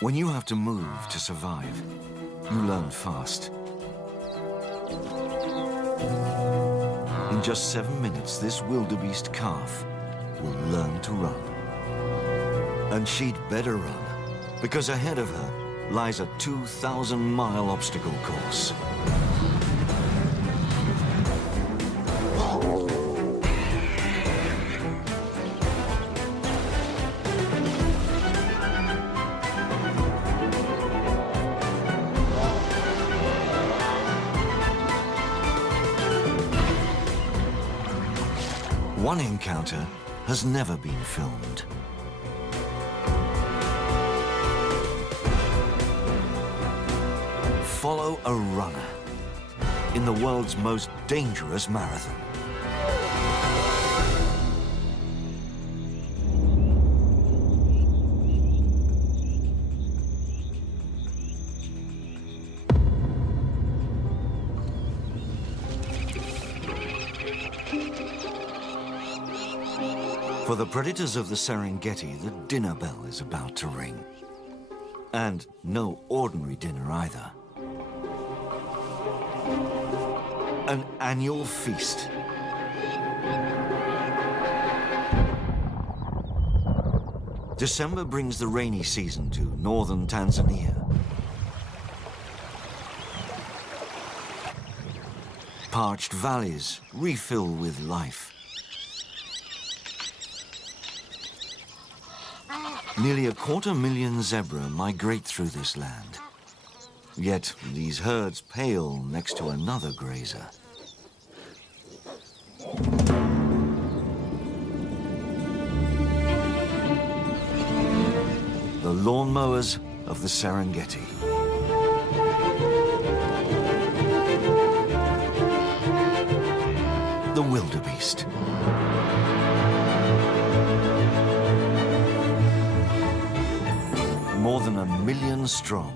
When you have to move to survive, you learn fast. In just 7 minutes, this wildebeest calf will learn to run. And she'd better run, because ahead of her lies a 2,000-mile obstacle course. One encounter has never been filmed. Follow a runner in the world's most dangerous marathon. For the predators of the Serengeti, the dinner bell is about to ring. And no ordinary dinner either. An annual feast. December brings the rainy season to northern Tanzania. Parched valleys refill with life. Nearly 250,000 zebra migrate through this land. Yet these herds pale next to another grazer. The lawnmowers of the Serengeti. The wildebeest. More than 1 million strong.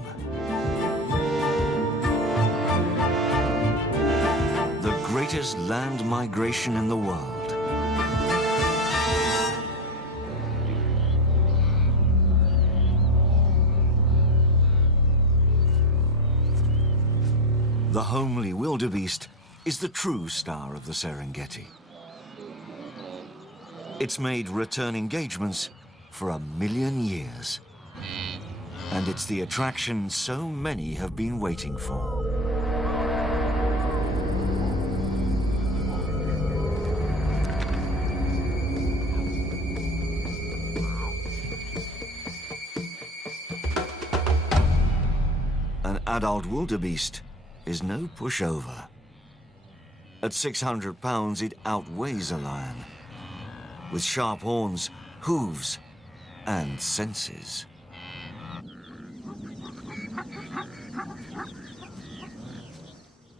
The greatest land migration in the world. The homely wildebeest is the true star of the Serengeti. It's made return engagements for 1 million years. And it's the attraction so many have been waiting for. An adult wildebeest is no pushover. At 600 pounds, it outweighs a lion, with sharp horns, hooves, and senses.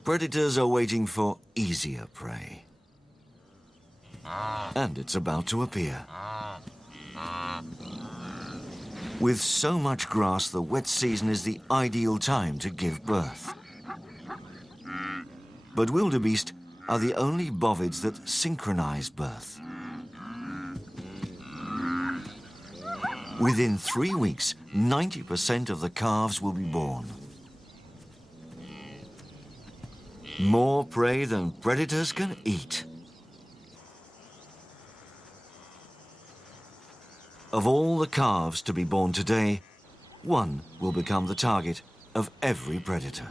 Predators are waiting for easier prey. And it's about to appear. With so much grass, the wet season is the ideal time to give birth. But wildebeest are the only bovids that synchronize birth. Within 3 weeks, 90% of the calves will be born. More prey than predators can eat. Of all the calves to be born today, one will become the target of every predator.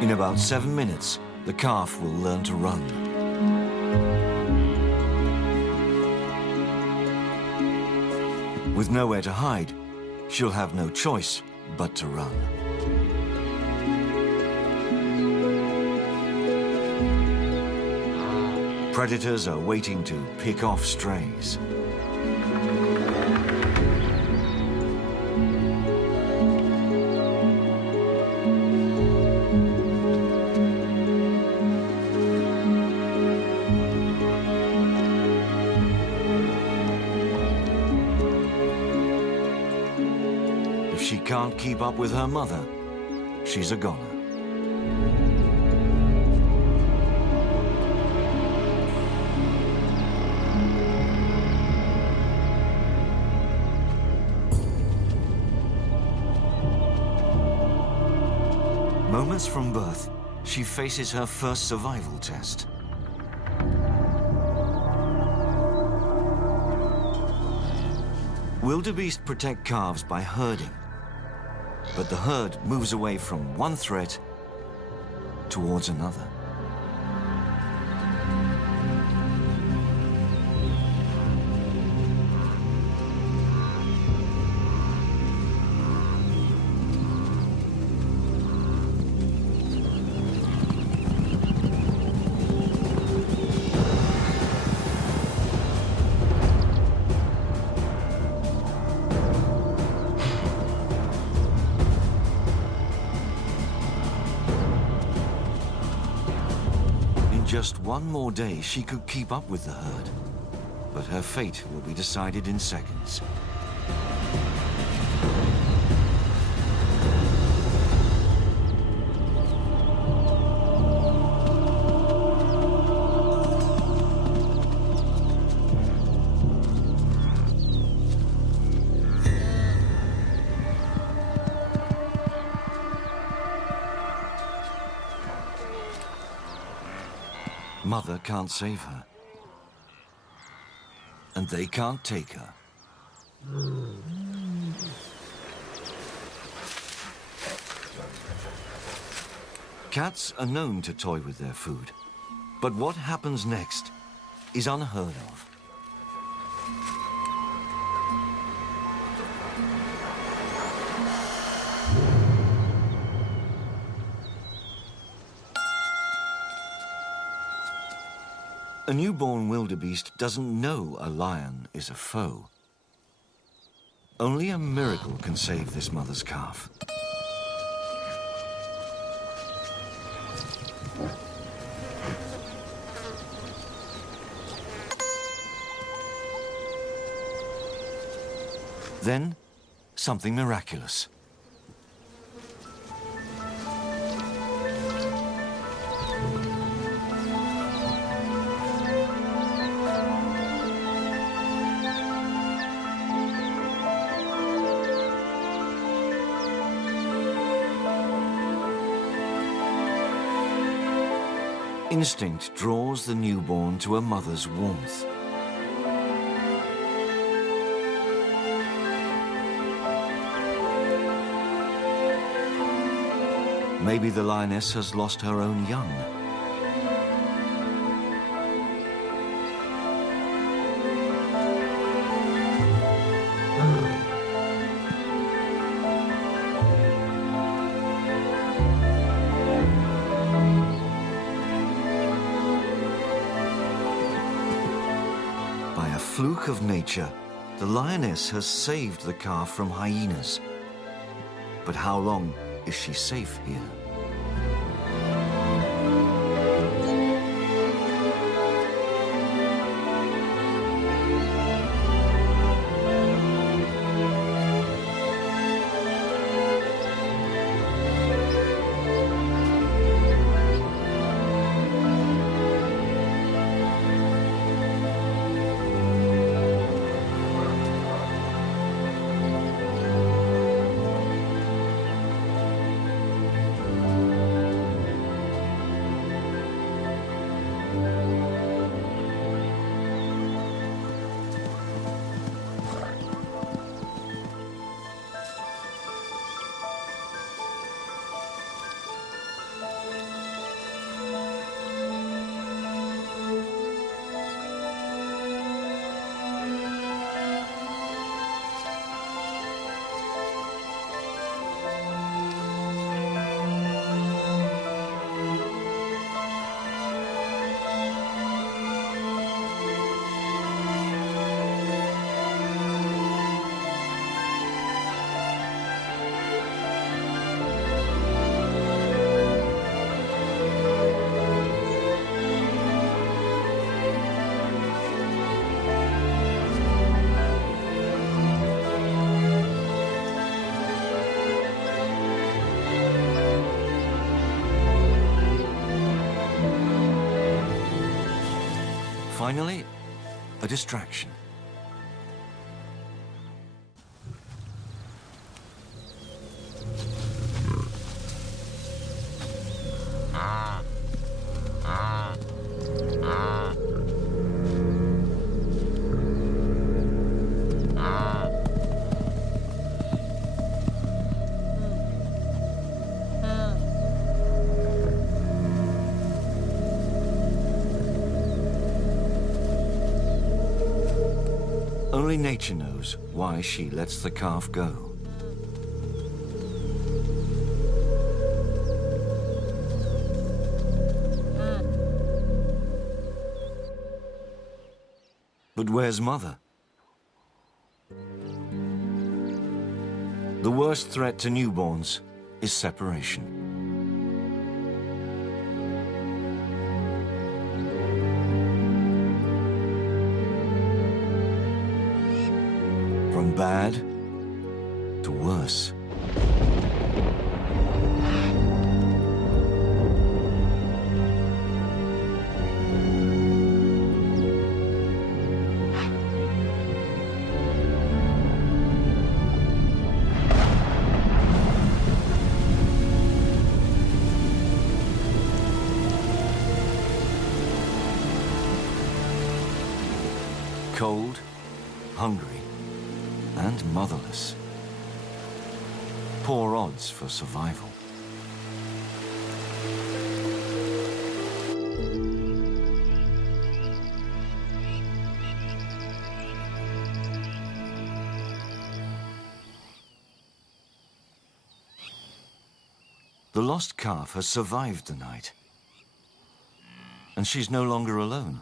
In about 7 minutes, the calf will learn to run. With nowhere to hide, she'll have no choice but to run. Predators are waiting to pick off strays. can't keep up with her mother, she's a goner. Moments from birth, she faces her first survival test. Wildebeest protect calves by herding, but the herd moves away from one threat towards another. Just one more day, she could keep up with the herd, but her fate will be decided in seconds. Mother can't save her, and they can't take her. Cats are known to toy with their food, but what happens next is unheard of. A newborn wildebeest doesn't know a lion is a foe. Only a miracle can save this mother's calf. Then, something miraculous. Instinct draws the newborn to a mother's warmth. Maybe the lioness has lost her own young. By a fluke of nature, the lioness has saved the calf from hyenas. But how long is she safe here? finally, a distraction. Only nature knows why she lets the calf go. But where's Mother? The worst threat to newborns is separation. From bad to worse. Cold, hungry, and motherless. Poor odds for survival. The lost calf has survived the night, and she's no longer alone.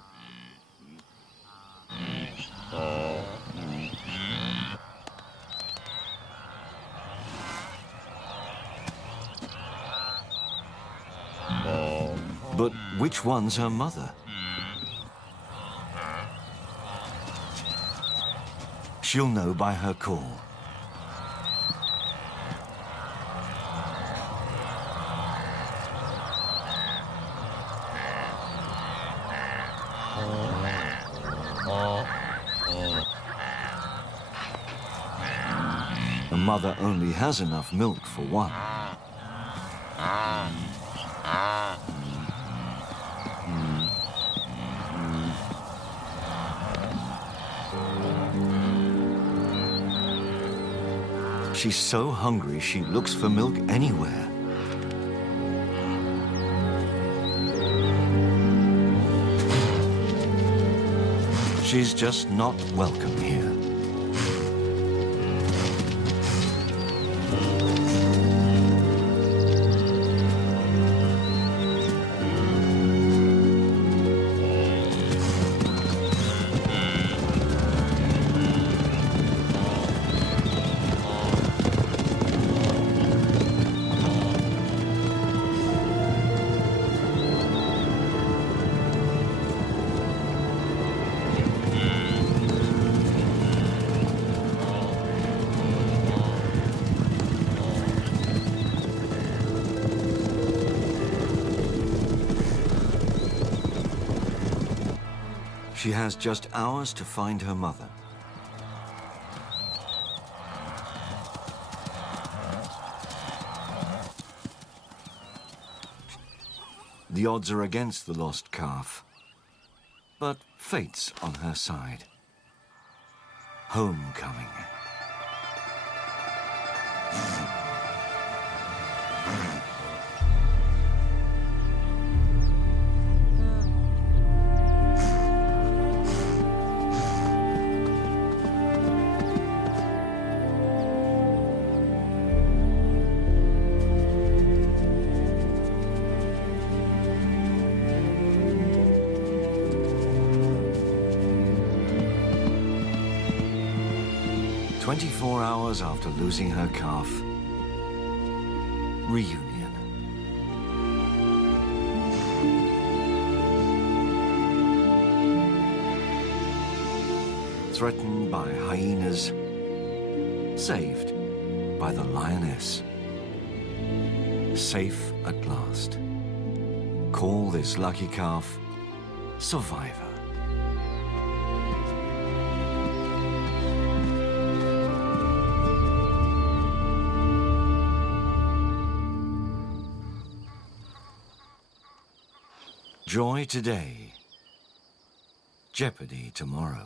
But which one's her mother? She'll know by her call. The mother only has enough milk for one. She's so hungry she looks for milk anywhere. She's just not welcome here. She has just hours to find her mother. The odds are against the lost calf, but fate's on her side. Homecoming. "24 hours after losing her calf, reunion." Threatened by hyenas, saved by the lioness. Safe at last. Call this lucky calf Survivor. Joy today, jeopardy tomorrow.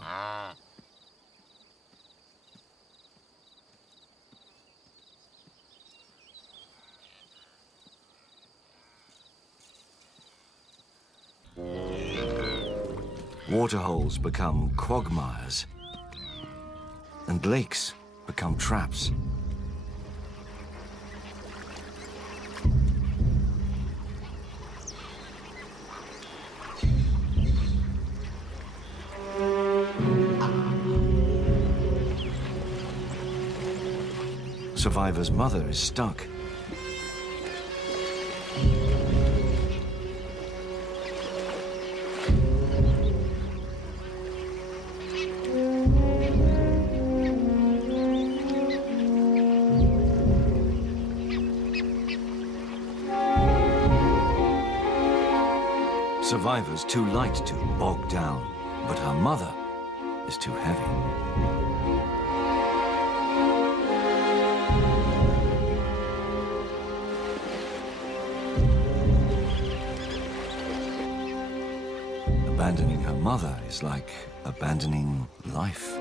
Waterholes become quagmires, and lakes become traps. Survivor's mother is stuck. Survivor's too light to bog down, but her mother is too heavy. Abandoning her mother is like abandoning life.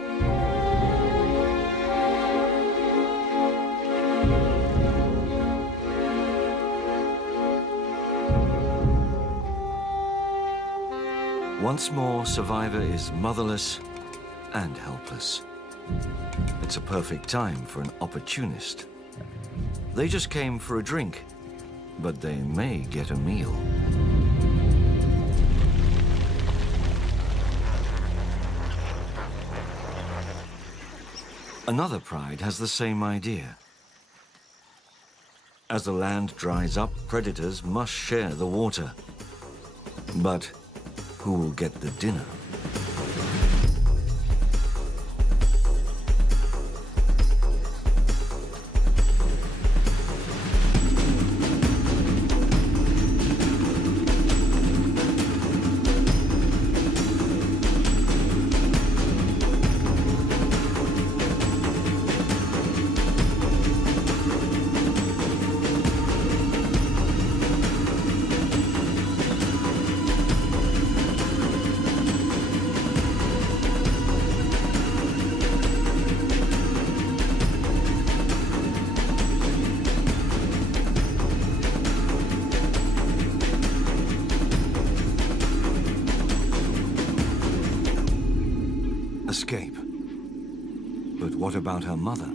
Once more, Survivor is motherless and helpless. It's a perfect time for an opportunist. They just came for a drink, but they may get a meal. Another pride has the same idea. As the land dries up, predators must share the water. But who will get the dinner? Escape. But what about her mother?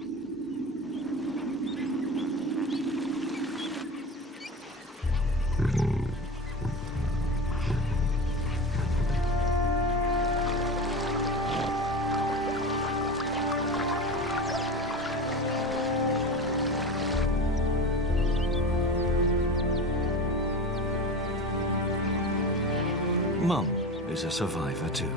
Mum is a survivor too.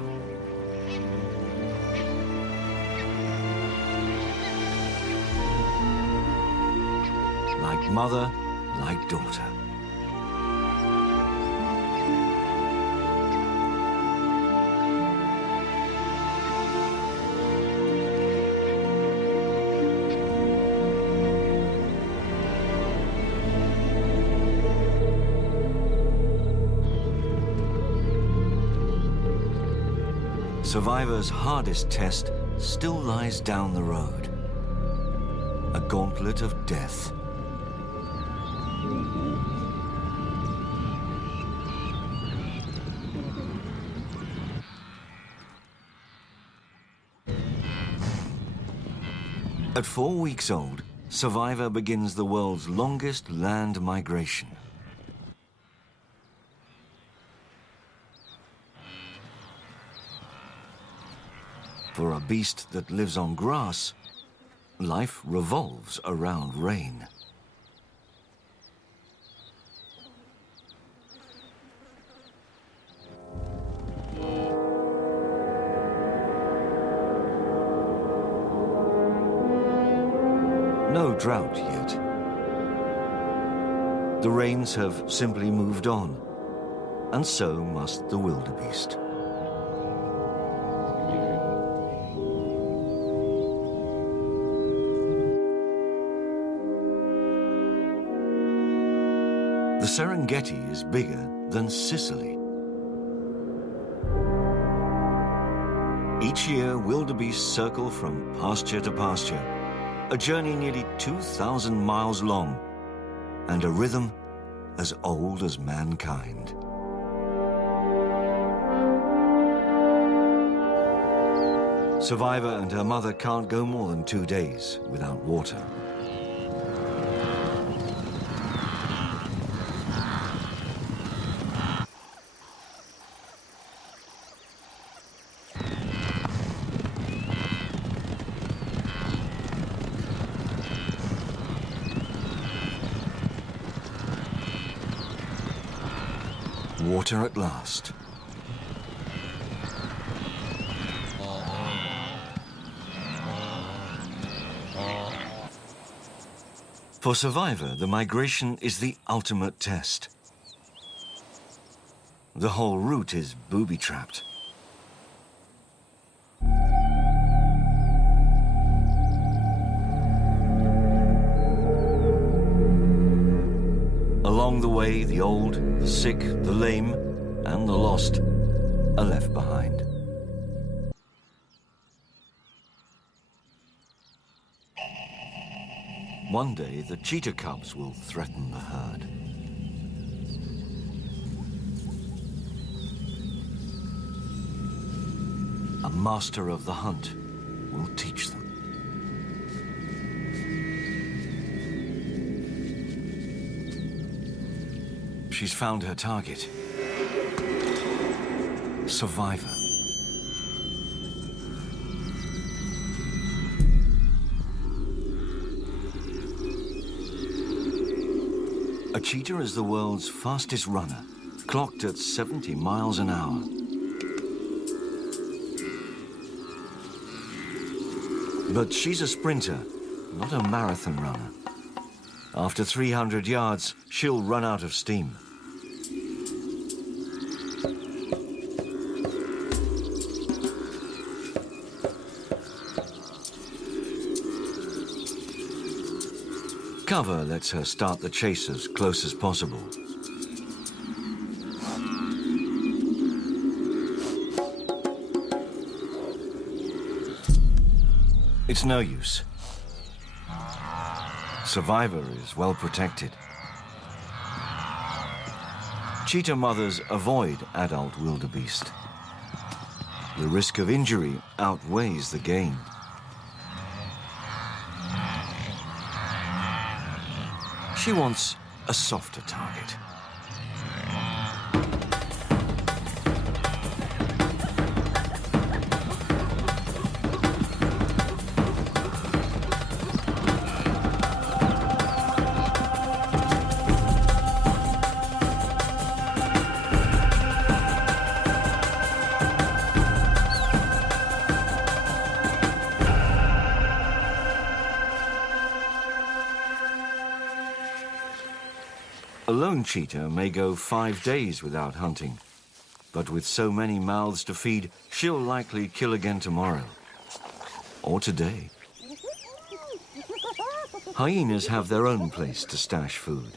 Like mother, like daughter. Survivor's hardest test still lies down the road. A gauntlet of death. At 4 weeks old, Survivor begins the world's longest land migration. For a beast that lives on grass, life revolves around rain. No drought yet. The rains have simply moved on, and so must the wildebeest. The Serengeti is bigger than Sicily. Each year, wildebeest circle from pasture to pasture, a journey nearly 2,000 miles long, and a rhythm as old as mankind. Survivor and her mother can't go more than 2 days without water. Water at last. For Survivor, the migration is the ultimate test. The whole route is booby-trapped. Along the way, the old, the sick, the lame, and the lost are left behind. One day, the cheetah cubs will threaten the herd. A master of the hunt will teach them. She's found her target. Survivor. A cheetah is the world's fastest runner, clocked at 70 miles an hour. But she's a sprinter, not a marathon runner. After 300 yards, she'll run out of steam. Cover lets her start the chase as close as possible. It's no use. Survivor is well protected. Cheetah mothers avoid adult wildebeest. The risk of injury outweighs the gain. She wants a softer target. A lone cheetah may go 5 days without hunting, but with so many mouths to feed, she'll likely kill again tomorrow, or today. Hyenas have their own place to stash food.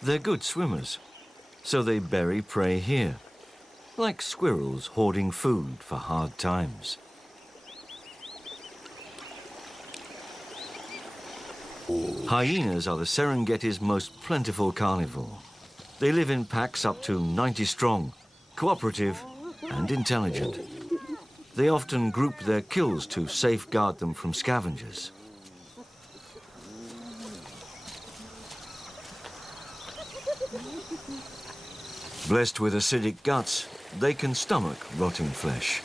They're good swimmers, so they bury prey here, like squirrels hoarding food for hard times. Hyenas are the Serengeti's most plentiful carnivore. They live in packs up to 90 strong, cooperative and intelligent. They often group their kills to safeguard them from scavengers. Blessed with acidic guts, they can stomach rotting flesh.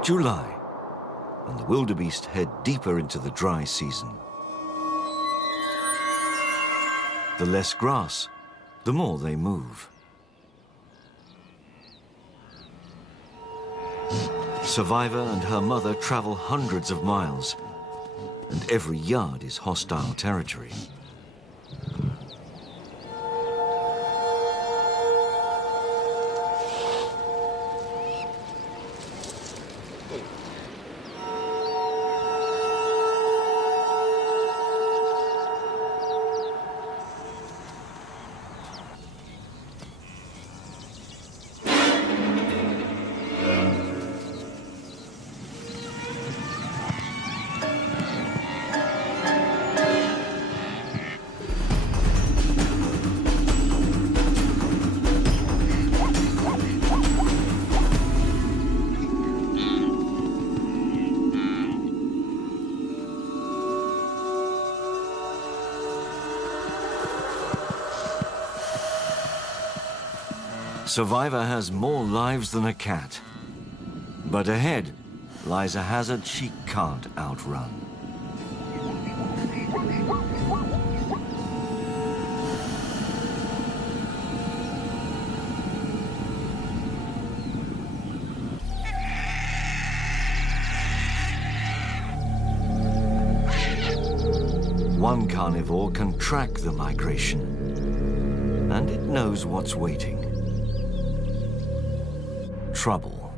July, and the wildebeest head deeper into the dry season. The less grass, the more they move. Survivor and her mother travel hundreds of miles, and every yard is hostile territory. Survivor has more lives than a cat, but ahead lies a hazard she can't outrun. One carnivore can track the migration, and it knows what's waiting. Trouble.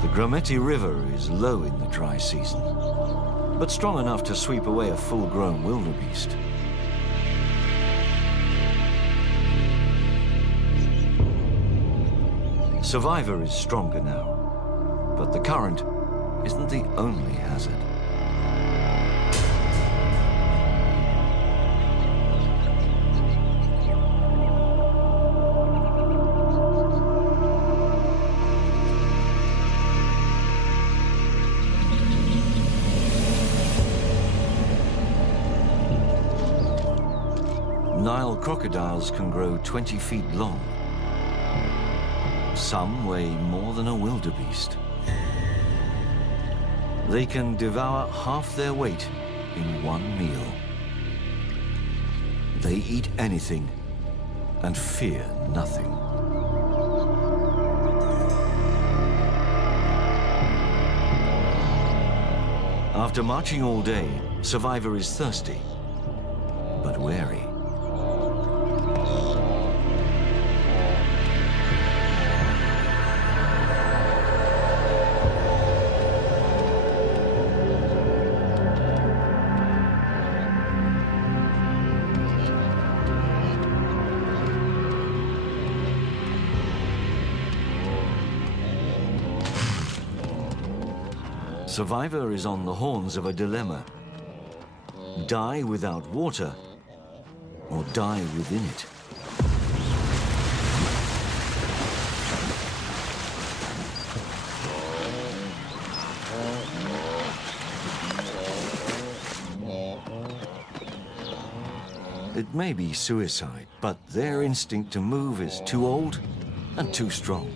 The Grumeti River is low in the dry season, but strong enough to sweep away a full-grown wildebeest. Survivor is stronger now, but the current isn't the only hazard. Nile crocodiles can grow 20 feet long. Some weigh more than a wildebeest. They can devour half their weight in one meal. They eat anything and fear nothing. After marching all day, Survivor is thirsty, but wary. Survivor is on the horns of a dilemma. Die without water, or die within it. It may be suicide, but their instinct to move is too old and too strong.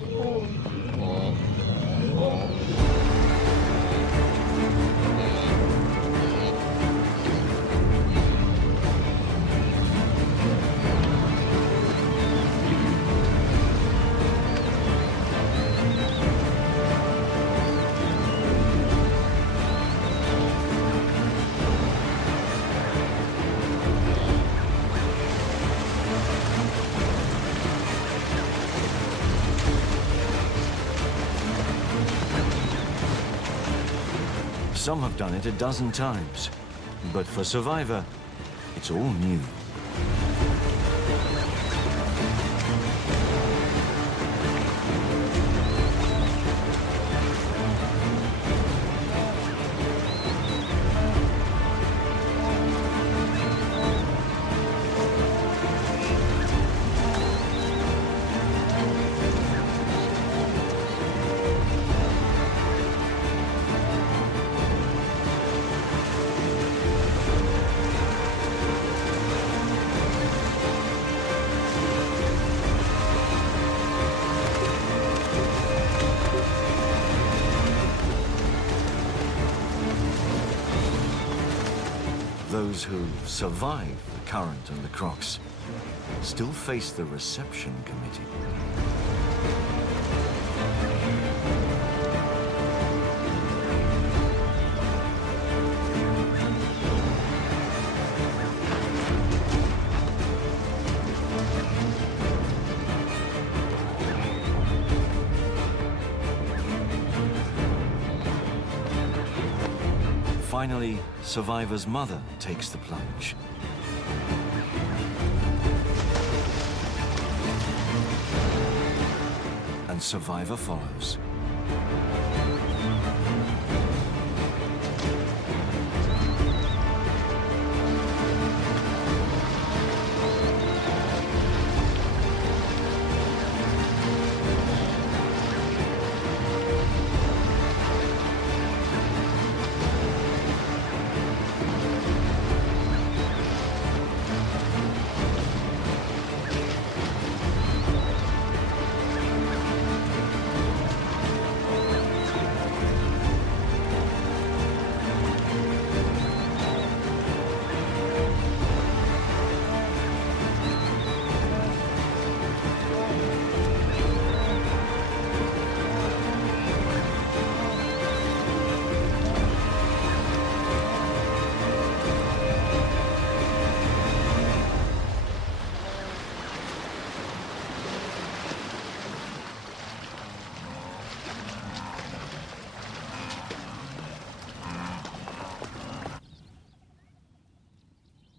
Some have done it a dozen times, but for Survivor, it's all new. those who survive the current and the crocs still face the reception committee. Finally, Survivor's mother takes the plunge. And Survivor follows.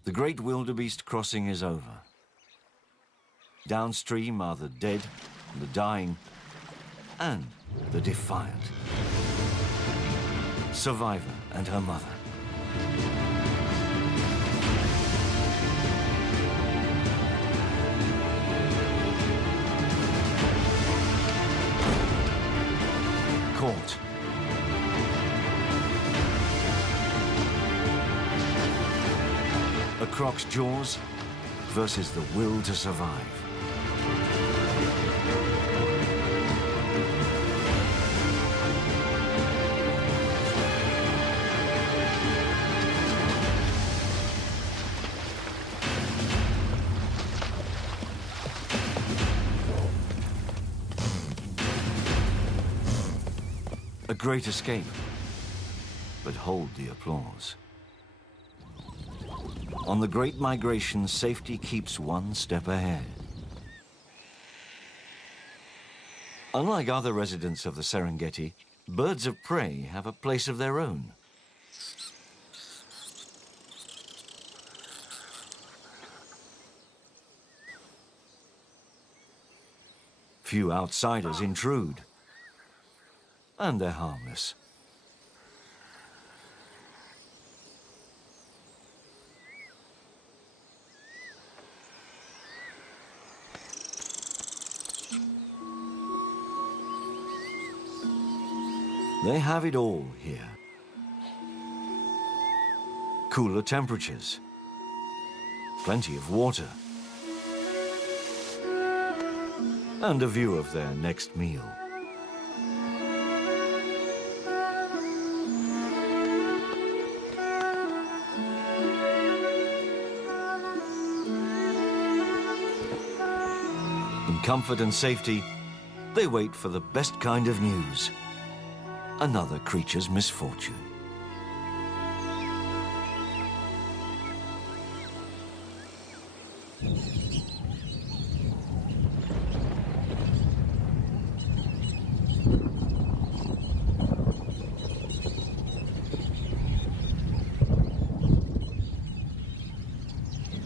The great wildebeest crossing is over. Downstream are the dead, the dying, and the defiant. Survivor and her mother. Caught. A croc's jaws versus the will to survive. A great escape, but hold the applause. On the Great Migration, safety keeps one step ahead. Unlike other residents of the Serengeti, birds of prey have a place of their own. Few outsiders intrude, and they're harmless. They have it all here. Cooler temperatures, plenty of water, and a view of their next meal. In comfort and safety, they wait for the best kind of news. Another creature's misfortune.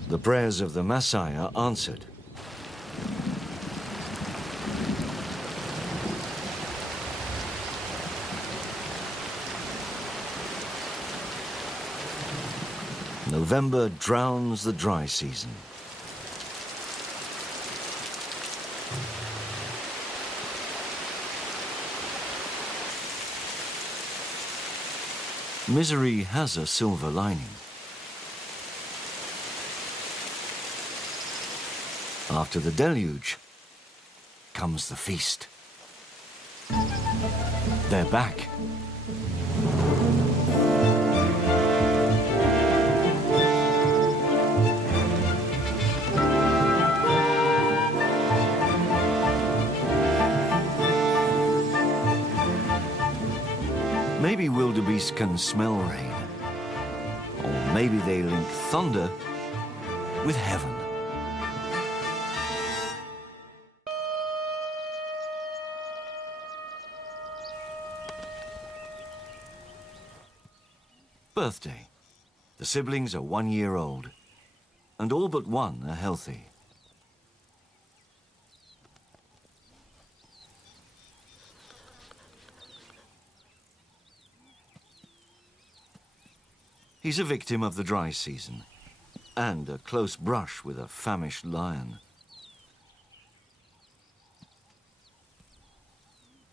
The prayers of the Maasai are answered. November drowns the dry season. Misery has a silver lining. After the deluge comes the feast. They're back. Maybe wildebeest can smell rain. Or maybe they link thunder with heaven. Birthday. The siblings are 1 year old, and all but one are healthy. He's a victim of the dry season and a close brush with a famished lion.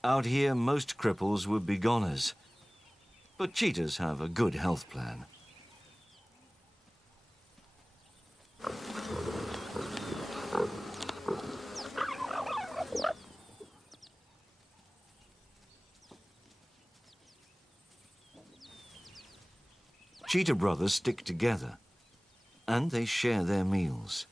Out here, most cripples would be goners, but cheetahs have a good health plan. Cheetah brothers stick together, and they share their meals.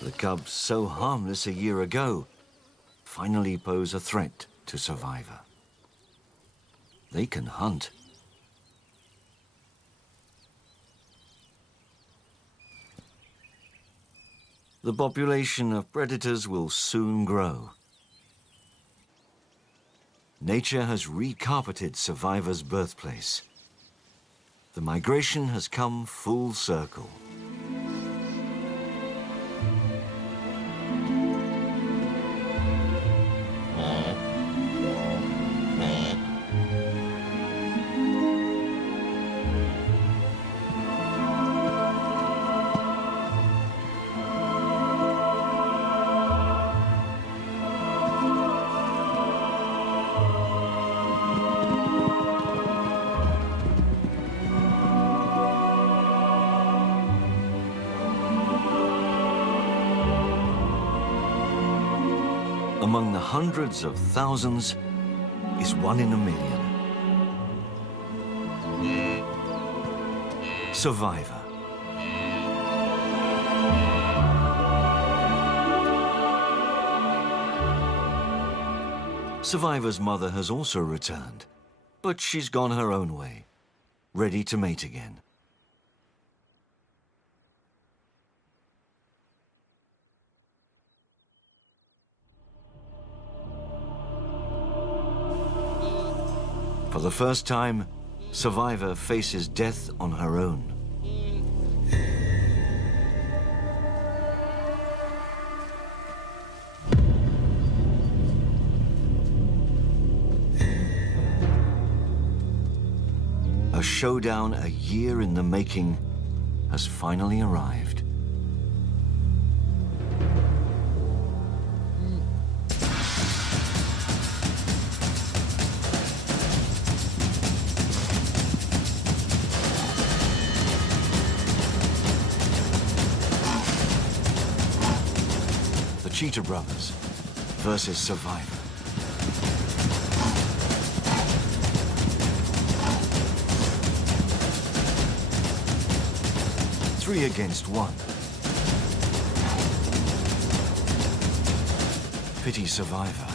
The cubs, so harmless a year ago, finally pose a threat to Survivor. They can hunt. The population of predators will soon grow. Nature has recarpeted Survivor's birthplace. The migration has come full circle. Among the hundreds of thousands is one in a million. Survivor. Survivor's mother has also returned, but she's gone her own way, ready to mate again. For the first time, Survivor faces death on her own. A showdown a year in the making has finally arrived. Cheetah Brothers versus Survivor. Three against one. Pity Survivor.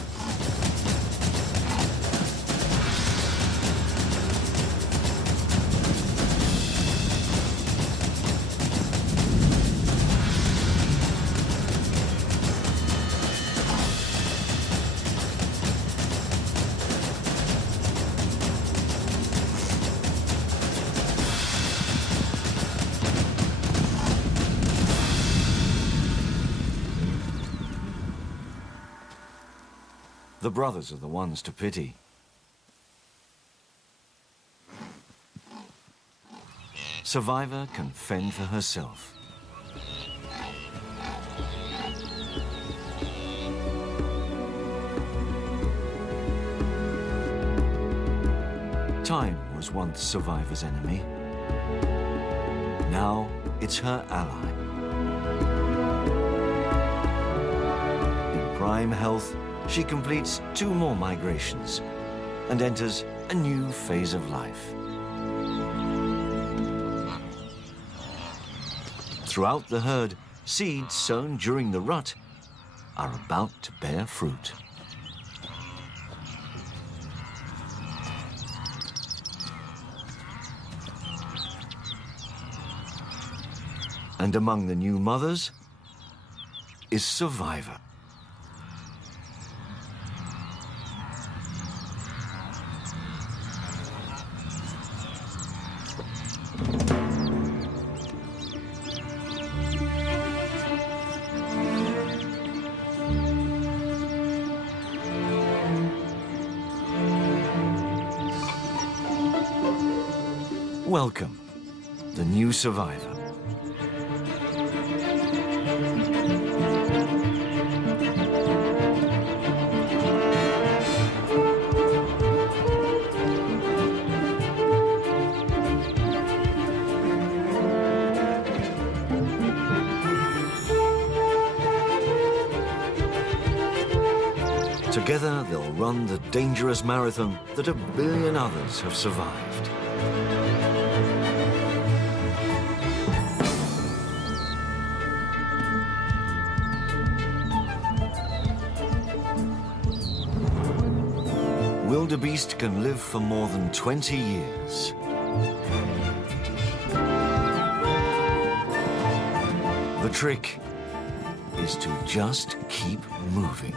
The brothers are the ones to pity. Survivor can fend for herself. Time was once Survivor's enemy. Now it's her ally. In prime health, she completes 2 more migrations and enters a new phase of life. Throughout the herd, seeds sown during the rut are about to bear fruit. And among the new mothers is Survivor. Welcome, the new Survivor. Together, they'll run the dangerous marathon that a billion others have survived. Wildebeest can live for more than 20 years. The trick is to just keep moving.